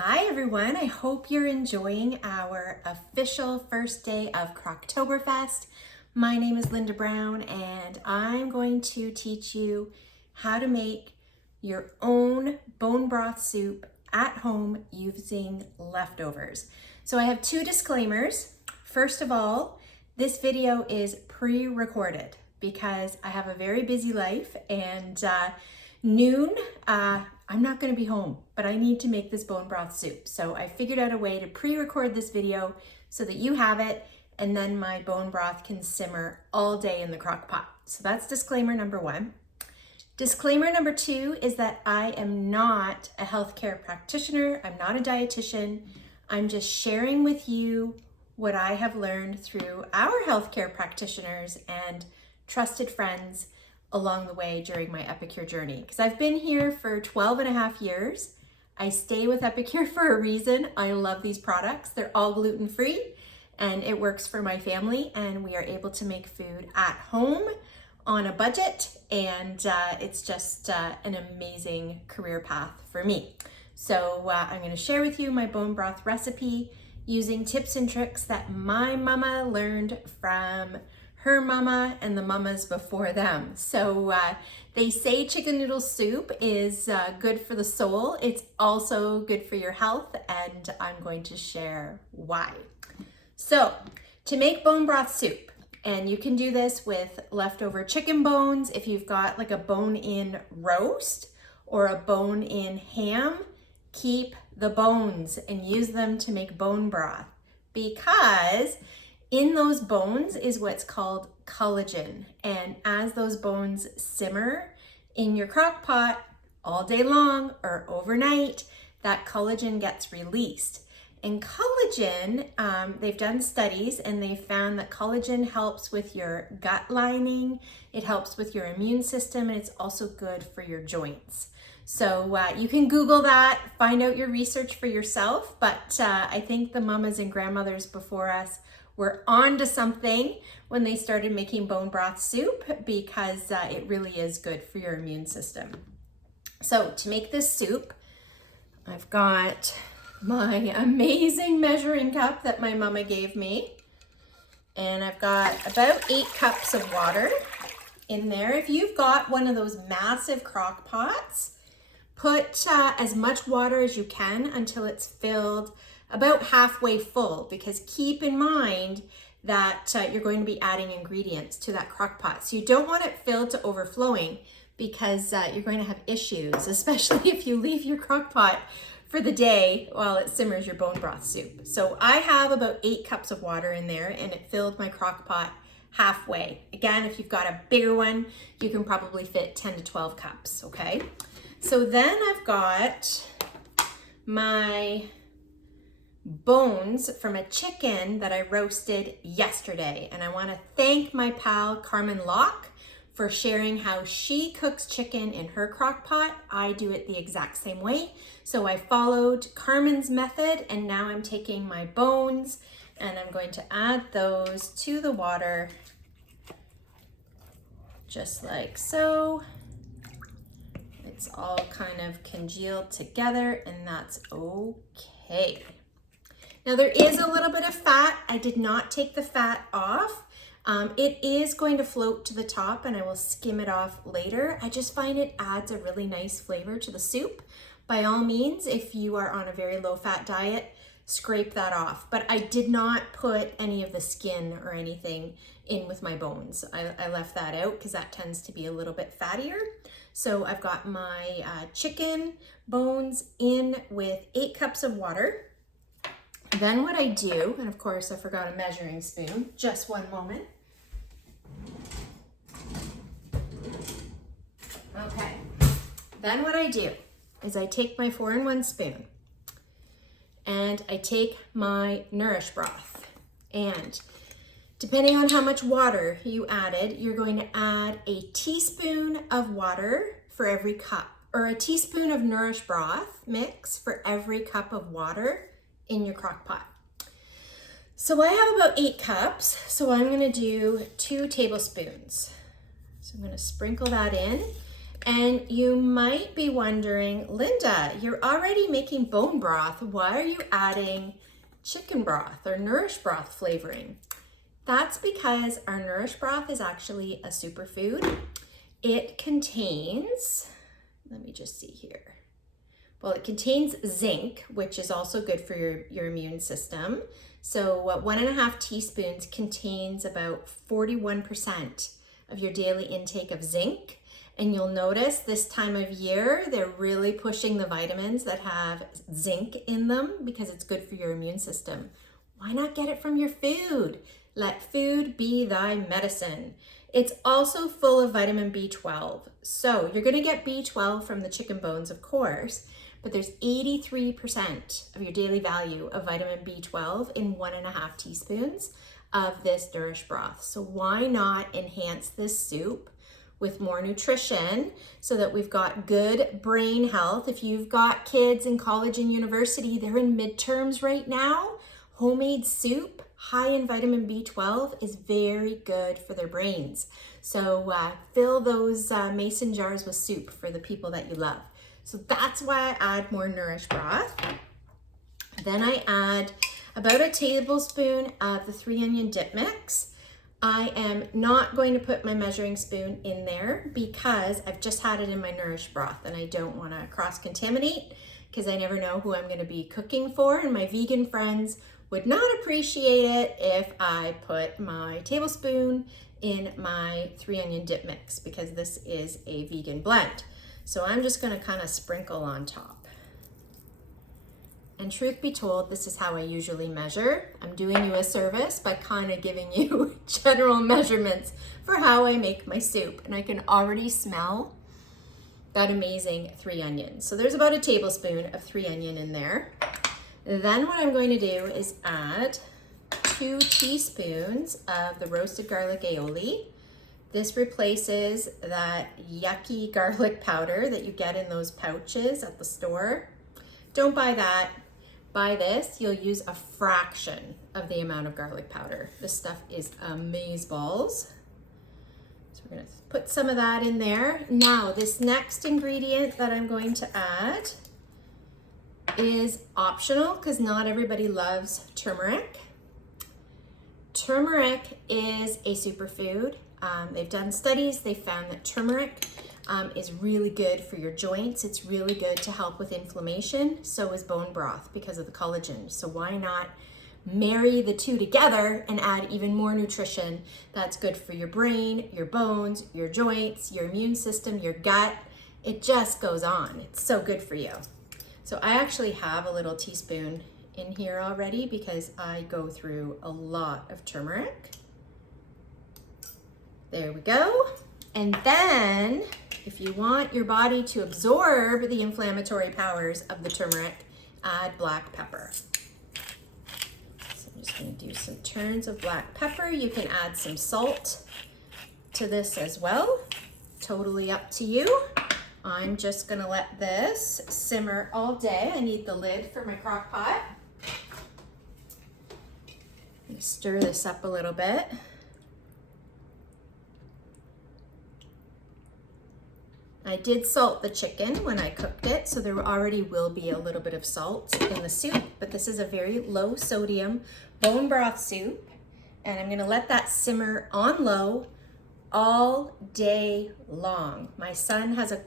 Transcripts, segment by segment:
Hi everyone, I hope you're enjoying our official first day of Crocktoberfest. My name is Linda Brown and I'm going to teach you how to make your own bone broth soup at home using leftovers. So I have two disclaimers. First of all, this video is pre-recorded because I have a very busy life and noon, I'm not going to be home, but I need to make this bone broth soup. So I figured out a way to pre-record this video so that you have it, and then my bone broth can simmer all day in the crock pot. So that's disclaimer number one. Disclaimer number two is that I am not a healthcare practitioner. I'm not a dietitian. I'm just sharing with you what I have learned through our healthcare practitioners and trusted friends along the way during my Epicure journey. Because I've been here for 12 and a half years. I stay with Epicure for a reason. I love these products. They're all gluten-free and it works for my family, and we are able to make food at home on a budget, and it's just an amazing career path for me. So I'm going to share with you my bone broth recipe using tips and tricks that my mama learned from her mama and the mamas before them. So they say chicken noodle soup is good for the soul. It's also good for your health, and I'm going to share why. So to make bone broth soup, and you can do this with leftover chicken bones, if you've got like a bone-in roast or a bone-in ham, keep the bones and use them to make bone broth, because in those bones is what's called collagen. And as those bones simmer in your crock pot all day long or overnight, that collagen gets released. And collagen, they've done studies and they found that collagen helps with your gut lining, it helps with your immune system, and it's also good for your joints. So you can Google that, find out your research for yourself, but I think the mamas and grandmothers before us were on to something when they started making bone broth soup, because it really is good for your immune system. So to make this soup, I've got my amazing measuring cup that my mama gave me, and I've got about 8 cups of water in there. If you've got one of those massive crock pots, put as much water as you can until it's filled about halfway full, because keep in mind that you're going to be adding ingredients to that crock pot. So you don't want it filled to overflowing, because you're going to have issues, especially if you leave your crock pot for the day while it simmers your bone broth soup. So I have about 8 cups of water in there, and it filled my crock pot halfway. Again, if you've got a bigger one, you can probably fit 10 to 12 cups, okay? So then I've got my bones from a chicken that I roasted yesterday. And I want to thank my pal Carmen Locke for sharing how she cooks chicken in her crock pot. I do it the exact same way. So I followed Carmen's method, and now I'm taking my bones and I'm going to add those to the water just like so. It's all kind of congealed together, and that's okay. Now there is a little bit of fat. I did not take the fat off. It is going to float to the top, and I will skim it off later. I just find it adds a really nice flavor to the soup. By all means, if you are on a very low fat diet, scrape that off. But I did not put any of the skin or anything in with my bones. I left that out because that tends to be a little bit fattier. So I've got my chicken bones in with 8 cups of water. Then what I do, and of course I forgot a measuring spoon, just one moment. Okay, then what I do is I take my 4-in-1 spoon and I take my Nourish broth, and depending on how much water you added, you're going to add a teaspoon of water for every cup, or a teaspoon of Nourish broth mix for every cup of water in your crock pot. So I have about 8 cups, so I'm gonna do 2 tablespoons. So I'm gonna sprinkle that in, And you might be wondering, Linda, you're already making bone broth. Why are you adding chicken broth or nourish broth flavoring? That's because our nourish broth is actually a superfood. It contains, let me just see here. Well, it contains zinc, which is also good for your immune system. So 1.5 teaspoons contains about 41% of your daily intake of zinc. And you'll notice this time of year, they're really pushing the vitamins that have zinc in them because it's good for your immune system. Why not get it from your food? Let food be thy medicine. It's also full of vitamin B12. So you're gonna get B12 from the chicken bones, of course, but there's 83% of your daily value of vitamin B12 in 1.5 teaspoons of this nourish broth. So why not enhance this soup with more nutrition so that we've got good brain health? If you've got kids in college and university, they're in midterms right now. Homemade soup, high in vitamin B12, is very good for their brains. So fill those mason jars with soup for the people that you love. So that's why I add more nourish broth. Then I add about a tablespoon of the 3-onion dip mix. I am not going to put my measuring spoon in there because I've just had it in my nourish broth and I don't want to cross-contaminate because I never know who I'm going to be cooking for, and my vegan friends would not appreciate it if I put my tablespoon in my 3-onion dip mix because this is a vegan blend. So I'm just going to kind of sprinkle on top. And truth be told, this is how I usually measure. I'm doing you a service by kind of giving you general measurements for how I make my soup. And I can already smell that amazing 3 onions. So there's about a tablespoon of 3 onion in there. Then what I'm going to do is add 2 teaspoons of the roasted garlic aioli. This replaces that yucky garlic powder that you get in those pouches at the store. Don't buy that. Buy this. You'll use a fraction of the amount of garlic powder. This stuff is amazeballs. So we're going to put some of that in there. Now, this next ingredient that I'm going to add is optional because not everybody loves turmeric. Turmeric is a superfood. They've done studies. They found that turmeric is really good for your joints. It's really good to help with inflammation. So is bone broth because of the collagen. So why not marry the two together and add even more nutrition that's good for your brain, your bones, your joints, your immune system, your gut. It just goes on. It's so good for you. So I actually have a little teaspoon in here already because I go through a lot of turmeric. There we go. And then if you want your body to absorb the inflammatory powers of the turmeric, add black pepper. So I'm just going to do some turns of black pepper. You can add some salt to this as well. Totally up to you. I'm just going to let this simmer all day. I need the lid for my crock pot. I'm going to stir this up a little bit. I did salt the chicken when I cooked it, so there already will be a little bit of salt in the soup, but this is a very low sodium bone broth soup, and I'm gonna let that simmer on low all day long. My son has a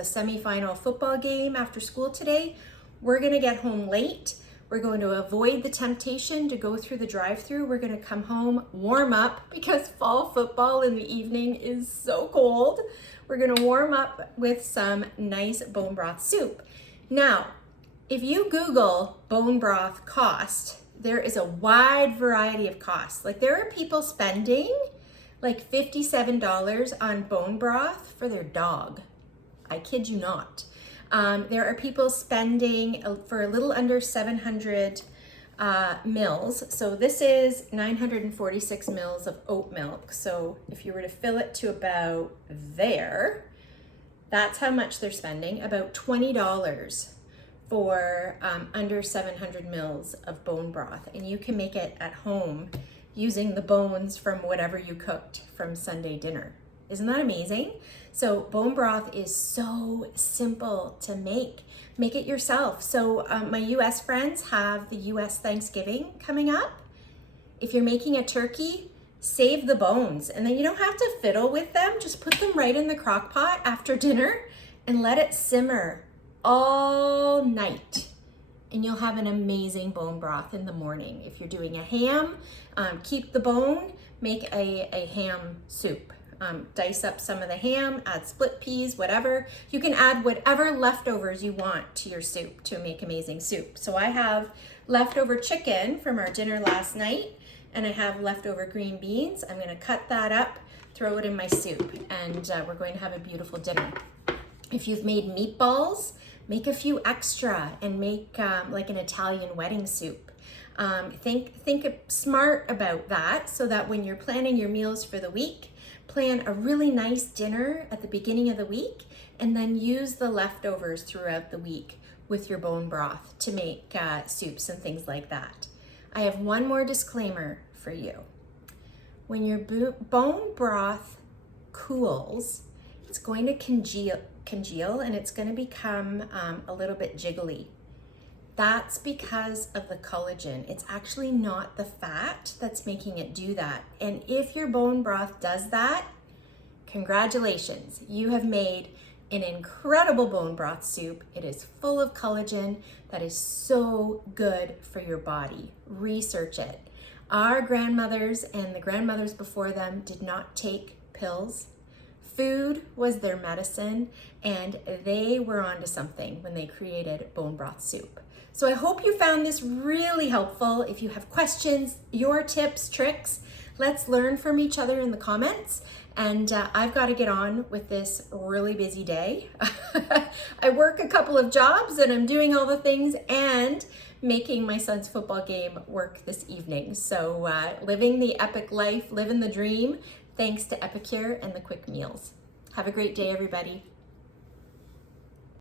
semifinal football game after school today. We're gonna get home late. We're going to avoid the temptation to go through the drive-thru. We're gonna come home, warm up, because fall football in the evening is so cold. We're gonna warm up with some nice bone broth soup. Now, if you Google bone broth cost, there is a wide variety of costs. Like there are people spending like $57 on bone broth for their dog. I kid you not. There are people spending for a little under 700 mils. So this is 946 mils of oat milk. So if you were to fill it to about there, that's how much they're spending, about $20 for under 700 mils of bone broth. And you can make it at home using the bones from whatever you cooked from Sunday dinner. Isn't that amazing? So bone broth is so simple to make. Make it yourself. So my US friends have the US Thanksgiving coming up. If you're making a turkey, save the bones, and then you don't have to fiddle with them. Just put them right in the crock pot after dinner and let it simmer all night. And you'll have an amazing bone broth in the morning. If you're doing a ham, keep the bone, make a ham soup. Dice up some of the ham, add split peas, whatever. You can add whatever leftovers you want to your soup to make amazing soup. So I have leftover chicken from our dinner last night, and I have leftover green beans. I'm gonna cut that up, throw it in my soup, and we're going to have a beautiful dinner. If you've made meatballs, make a few extra and make like an Italian wedding soup. Think smart about that so that when you're planning your meals for the week, plan a really nice dinner at the beginning of the week and then use the leftovers throughout the week with your bone broth to make soups and things like that. I have one more disclaimer for you. When your bone broth cools, it's going to congeal and it's going to become a little bit jiggly. That's because of the collagen. It's actually not the fat that's making it do that. And if your bone broth does that, congratulations, you have made an incredible bone broth soup. It is full of collagen that is so good for your body. Research it. Our grandmothers and the grandmothers before them did not take pills. Food was their medicine, and they were onto something when they created bone broth soup. So I hope you found this really helpful. If you have questions, your tips, tricks, let's learn from each other in the comments. And I've got to get on with this really busy day. I work a couple of jobs and I'm doing all the things and making my son's football game work this evening. So living the epic life, living the dream, thanks to Epicure and the quick meals. Have a great day, everybody.